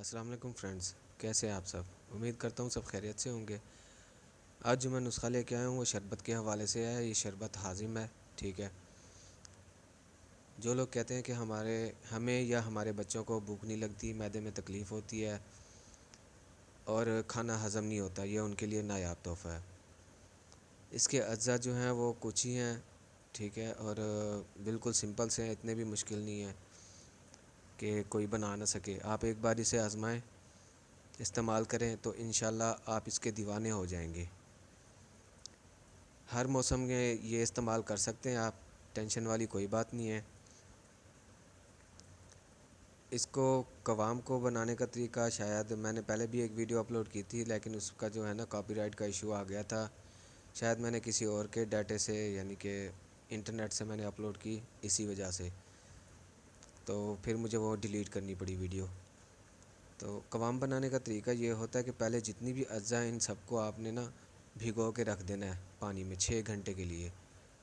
अस्सलाम वालेकुम फ्रेंड्स, कैसे हैं आप सब। उम्मीद करता हूँ सब खैरियत से होंगे। आज जो मैं नुस्खा लेके आया हूँ वो शरबत के हवाले से है। ये शरबत हाजिम है, ठीक है। जो लोग कहते हैं कि हमें या हमारे बच्चों को भूख नहीं लगती, मैदे में तकलीफ़ होती है और खाना हज़म नहीं होता, ये उनके लिए नायाब तोहफ़ा है। इसके अज्जा जो हैं वो कुछ ही हैं, ठीक है, और बिल्कुल सिंपल से हैं, इतने भी मुश्किल नहीं है कि कोई बना ना सके। आप एक बार इसे आज़माएँ, इस्तेमाल करें तो इंशाल्लाह आप इसके दीवाने हो जाएंगे। हर मौसम में ये इस्तेमाल कर सकते हैं आप, टेंशन वाली कोई बात नहीं है। इसको कवाम को बनाने का तरीका शायद मैंने पहले भी एक वीडियो अपलोड की थी, लेकिन उसका जो है ना कॉपीराइट का इशू आ गया था। शायद मैंने किसी और के डाटे से यानी कि इंटरनेट से मैंने अपलोड की, इसी वजह से तो फिर मुझे वो डिलीट करनी पड़ी वीडियो। तो कवाम बनाने का तरीका ये होता है कि पहले जितनी भी अज्जा हैं इन सबको आपने ना भिगो के रख देना है पानी में 6 घंटे के लिए,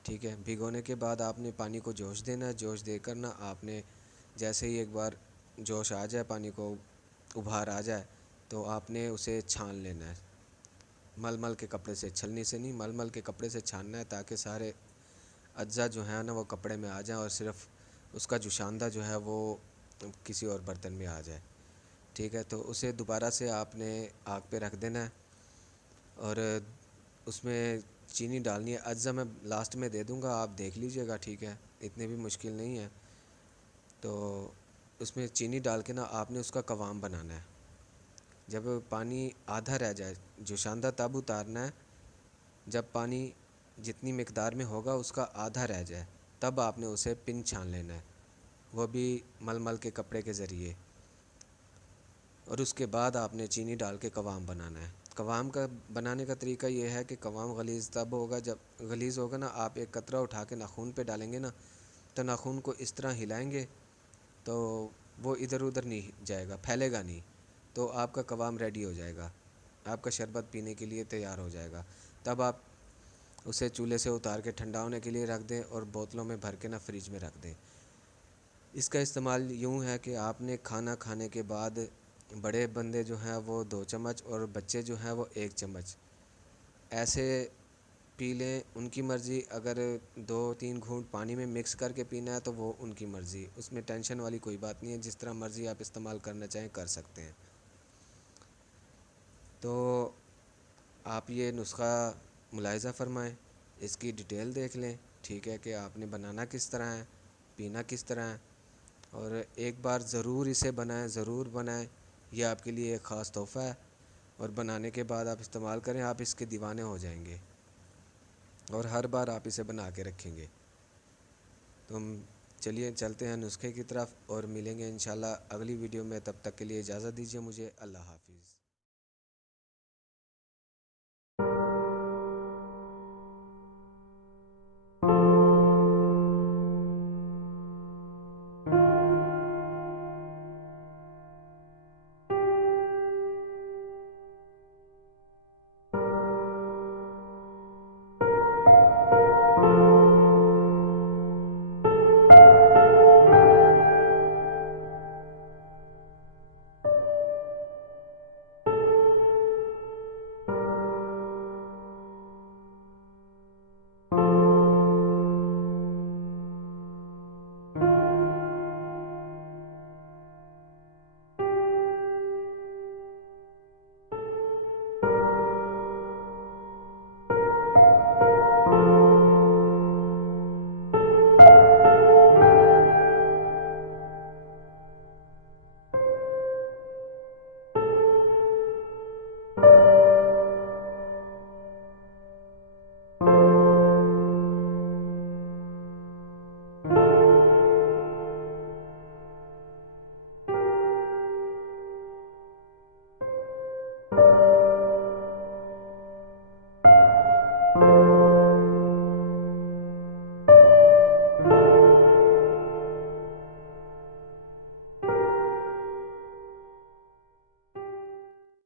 ठीक है। भिगोने के बाद आपने पानी को जोश देना है। जोश देकर ना आपने जैसे ही एक बार जोश आ जाए, पानी को उभार आ जाए, तो आपने उसे छान लेना है। मलमल के कपड़े से, छलनी से नहीं, मलमल के कपड़े से छानना है, ताकि सारे अज्जा जो है ना वो कपड़े में आ जाएं और सिर्फ़ उसका जुशांदा जो है वो किसी और बर्तन में आ जाए, ठीक है। तो उसे दोबारा से आपने आग पे रख देना है और उसमें चीनी डालनी है। अज्जा मैं लास्ट में दे दूँगा, आप देख लीजिएगा, ठीक है, इतने भी मुश्किल नहीं है। तो उसमें चीनी डाल के ना आपने उसका कवाम बनाना है। जब पानी आधा रह जाए, जोशांदा तब उतारना है जब पानी जितनी मिकदार में होगा उसका आधा रह जाए, तब आपने उसे पिन छान लेना है, वो भी मलमल के कपड़े के ज़रिए। और उसके बाद आपने चीनी डाल के कवाम बनाना है। कवाम का बनाने का तरीका ये है कि कवाम गलीज़ तब होगा जब गलीज़ होगा ना, आप एक कतरा उठा के नाखून पे डालेंगे ना, तो नाखून को इस तरह हिलाएंगे तो वो इधर उधर नहीं जाएगा, फैलेगा नहीं, तो आपका कवाम रेडी हो जाएगा, आपका शरबत पीने के लिए तैयार हो जाएगा। तब आप उसे चूल्हे से उतार के ठंडा होने के लिए रख दें और बोतलों में भर के ना फ्रिज में रख दें। इसका इस्तेमाल यूँ है कि आपने खाना खाने के बाद बड़े बंदे जो हैं वो 2 चम्मच और बच्चे जो हैं वो 1 चम्मच ऐसे पी लें, उनकी मर्ज़ी। अगर 2-3 घूंट पानी में मिक्स करके पीना है तो वो उनकी मर्ज़ी, उसमें टेंशन वाली कोई बात नहीं है। जिस तरह मर्ज़ी आप इस्तेमाल करना चाहें कर सकते हैं। तो आप ये नुस्ख़ा मुलाहिज़ा फ़रमाएँ, इसकी डिटेल देख लें, ठीक है, कि आपने बनाना किस तरह है, पीना किस तरह है। और एक बार ज़रूर इसे बनाएँ, ज़रूर बनाएँ, ये आपके लिए एक ख़ास तोहफ़ा है। और बनाने के बाद आप इस्तेमाल करें, आप इसके दीवाने हो जाएंगे और हर बार आप इसे बना के रखेंगे। तो हम चलिए चलते हैं नुस्खे की तरफ और मिलेंगे इंशाल्लाह अगली वीडियो में। तब तक के लिए इजाज़त दीजिए मुझे। अल्लाह हाफ़िज़।